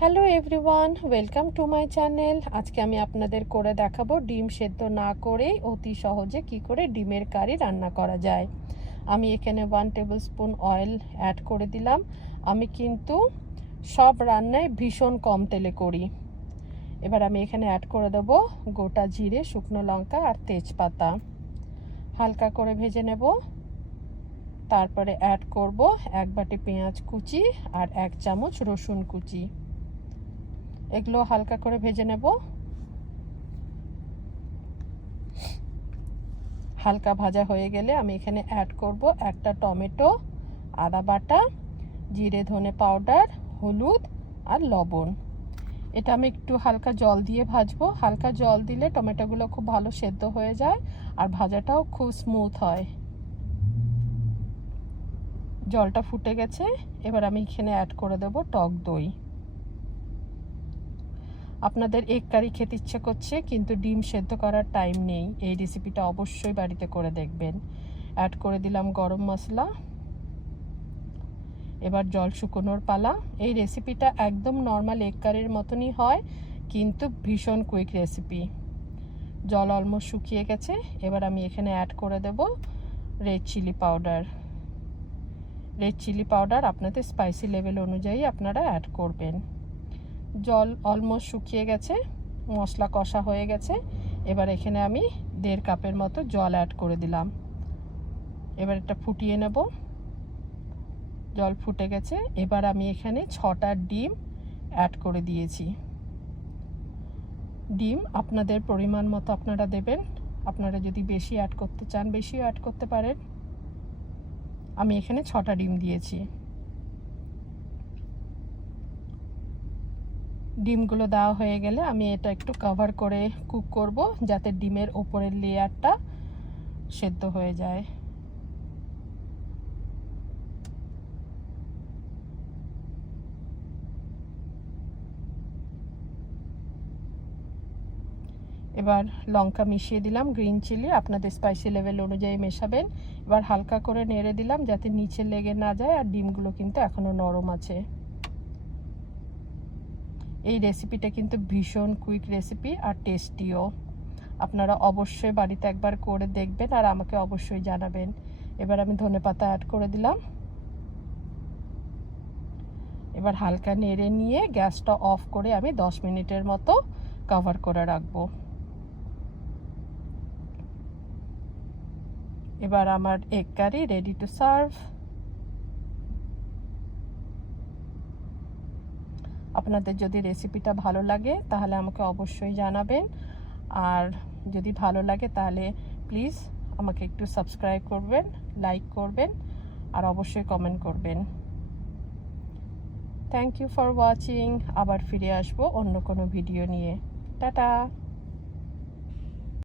Hello everyone, welcome to my channel. আজকে আমি আপনাদের করে দেখাবো ডিম সেদ্ধ না করেই অতি সহজে কি করে ডিমের কারি রান্না করা যায়। আমি এখানে 1 টেবিল স্পুন অয়েল অ্যাড করে দিলাম। আমি কিন্তু সব রান্নায় ভীষণ কম তেলে করি। এবার আমি এখানে অ্যাড করে দেব গোটা জিরে, শুকনো লঙ্কা আর তেজপাতা। হালকা করে ভেজে নেব। তারপরে অ্যাড করব 1 বাটি পেঁয়াজ কুচি আর 1 চামচ রসুন কুচি। এগুলো হালকা করে ভেজে নেব। হালকা ভাজা হয়ে গেলে আমি এখানে অ্যাড করব একটা টমেটো, আদা বাটা, জিরে ধনে পাউডার, হলুদ আর লবণ। এটা আমি একটু হালকা জল দিয়ে ভাজবো। হালকা জল দিলে টমেটোগুলো খুব ভালো সেদ্ধ হয়ে যায় আর ভাজাটাও খুব স্মুথ হয়। জলটা ফুটে গেছে। এবার আমি এখানে অ্যাড করে দেব টক দই। আপনাদের এগ কারি খেতে ইচ্ছে করছে কিন্তু ডিম সেদ্ধ করার টাইম নেই, এই রেসিপিটা অবশ্যই বাড়িতে করে দেখবেন। অ্যাড করে দিলাম গরম মশলা। এবার জল শুকোনোর পালা। এই রেসিপিটা একদম নর্মাল এগ কারির মতনই হয় কিন্তু ভীষণ কুইক রেসিপি। জল অলমোস্ট শুকিয়ে গেছে। এবার আমি এখানে অ্যাড করে দেব red chili powder. Red chili powder আপনাদের স্পাইসি লেভেল অনুযায়ী আপনারা অ্যাড করবেন। জল অলমোস্ট শুকিয়ে গেছে, মশলা কষা হয়ে গেছে। এবার এখানে আমি 1.5 কাপের মতো জল অ্যাড করে দিলাম। এবার এটা ফুটিয়ে নেব। জল ফুটে গেছে। এবার আমি এখানে 6টা ডিম অ্যাড করে দিয়েছি। ডিম আপনাদের পরিমাণ মতো আপনারা দেবেন। আপনারা যদি বেশি অ্যাড করতে চান বেশিও অ্যাড করতে পারেন। আমি এখানে 6টা ডিম দিয়েছি। ডিমগুলো দেওয়া হয়ে গেলে আমি এটা একটু কভার করে কুক করব যাতে ডিমের ওপরের লেয়ারটা সেদ্ধ হয়ে যায়। এবার লঙ্কা মিশিয়ে দিলাম, গ্রিন চিলি আপনাদের স্পাইসি লেভেল অনুযায়ী মেশাবেন। এবার হালকা করে নেড়ে দিলাম যাতে নিচে লেগে না যায়, আর ডিমগুলো কিন্তু এখনও নরম আছে। এই রেসিপিটা কিন্তু ভীষণ কুইক রেসিপি আর টেস্টিও। আপনারা অবশ্যই বাড়িতে একবার করে দেখবেন আর আমাকে অবশ্যই জানাবেন। এবার আমি ধনেপাতা অ্যাড করে দিলাম। এবার হালকা নেড়ে নিয়ে গ্যাসটা অফ করে আমি 10 মিনিটের মতো কভার করে রাখবো। এবার আমার egg curry ready to serve. আপনাদের যদি রেসিপিটা ভালো লাগে তাহলে আমাকে অবশ্যই জানাবেন, আর যদি ভালো লাগে তাহলে প্লিজ আমাকে একটু সাবস্ক্রাইব করবেন, লাইক করবেন আর অবশ্যই কমেন্ট করবেন। Thank you for watching. আবার ফিরে আসবো অন্য কোনো ভিডিও নিয়ে। টাটা।